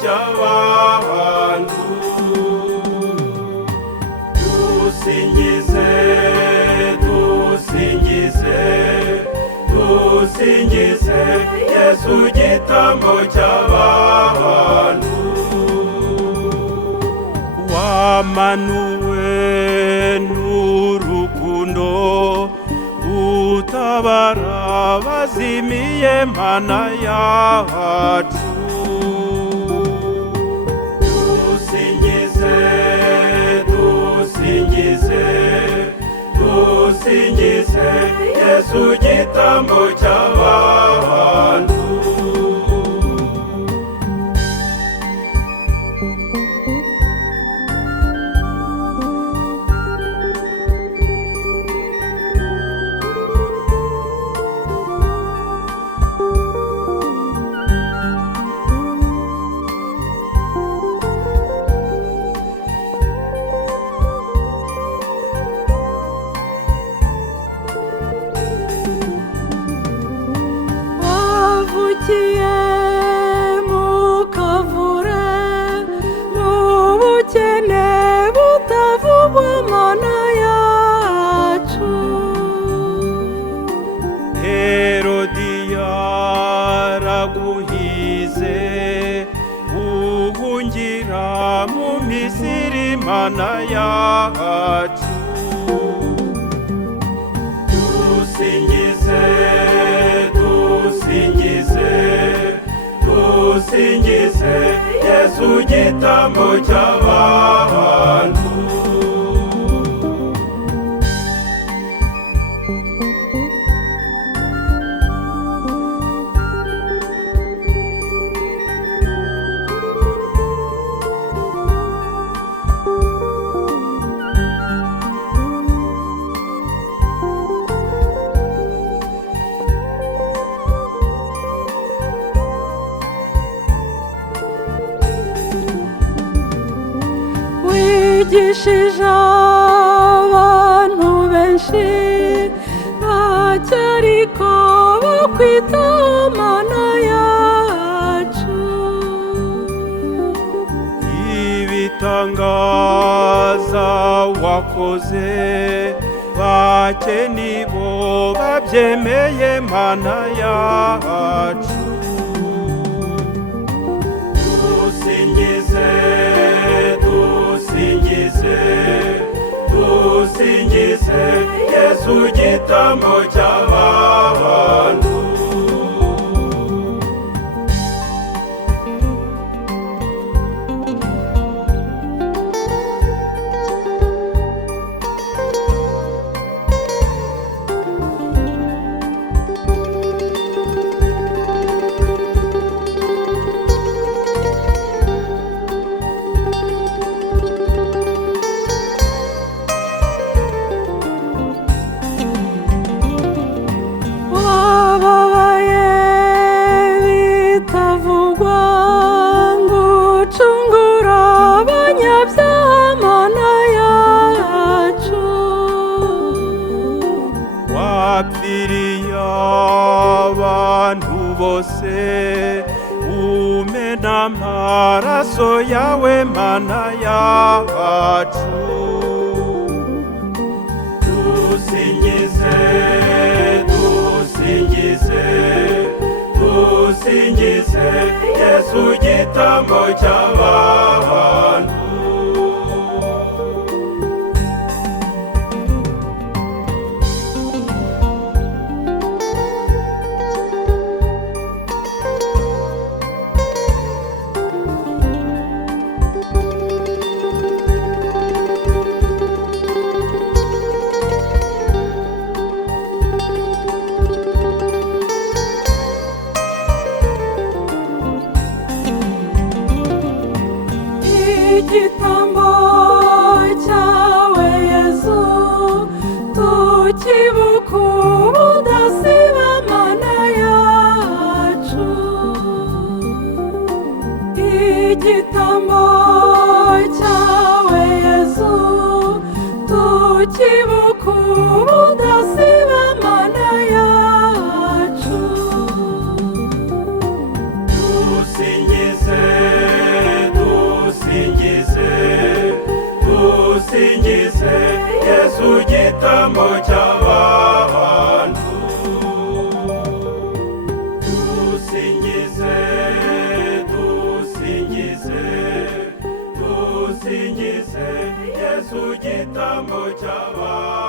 cy'abantu. Dusingize, dusingize, dusingize Yesu gitambo cy'abantu. Wamanuwe n'urukundo utabara abazimiye Mana yacu. Dusingize, dusingize, dusingize Yesu gitambo cy'abantu. Wavukiye mu kavure mu bukene butavugwa Mana yacu. Herodiya araguhize uhungira mu Misiri Mana yacu. Dusingize, dusingize, dusingize Yesu gitambo cy'abantu. Wigishije abantu benshi bacyariko bakwita Mana yacu. Ibitangaza wakoze bake nibo babyemeye Mana yacu. Dusingize, dusingize, dusingize Yesu gitambo cy'abantu. Wababaye bitavugwa ngo ucungura abanyabyaha Mana yacu. Wapfiriye abantu bose umena amaraso yawe Mana yacu. Dusingize, dusingize, dusingize Yesu gitambo cy'abantu. yesu gitambo cy'abantu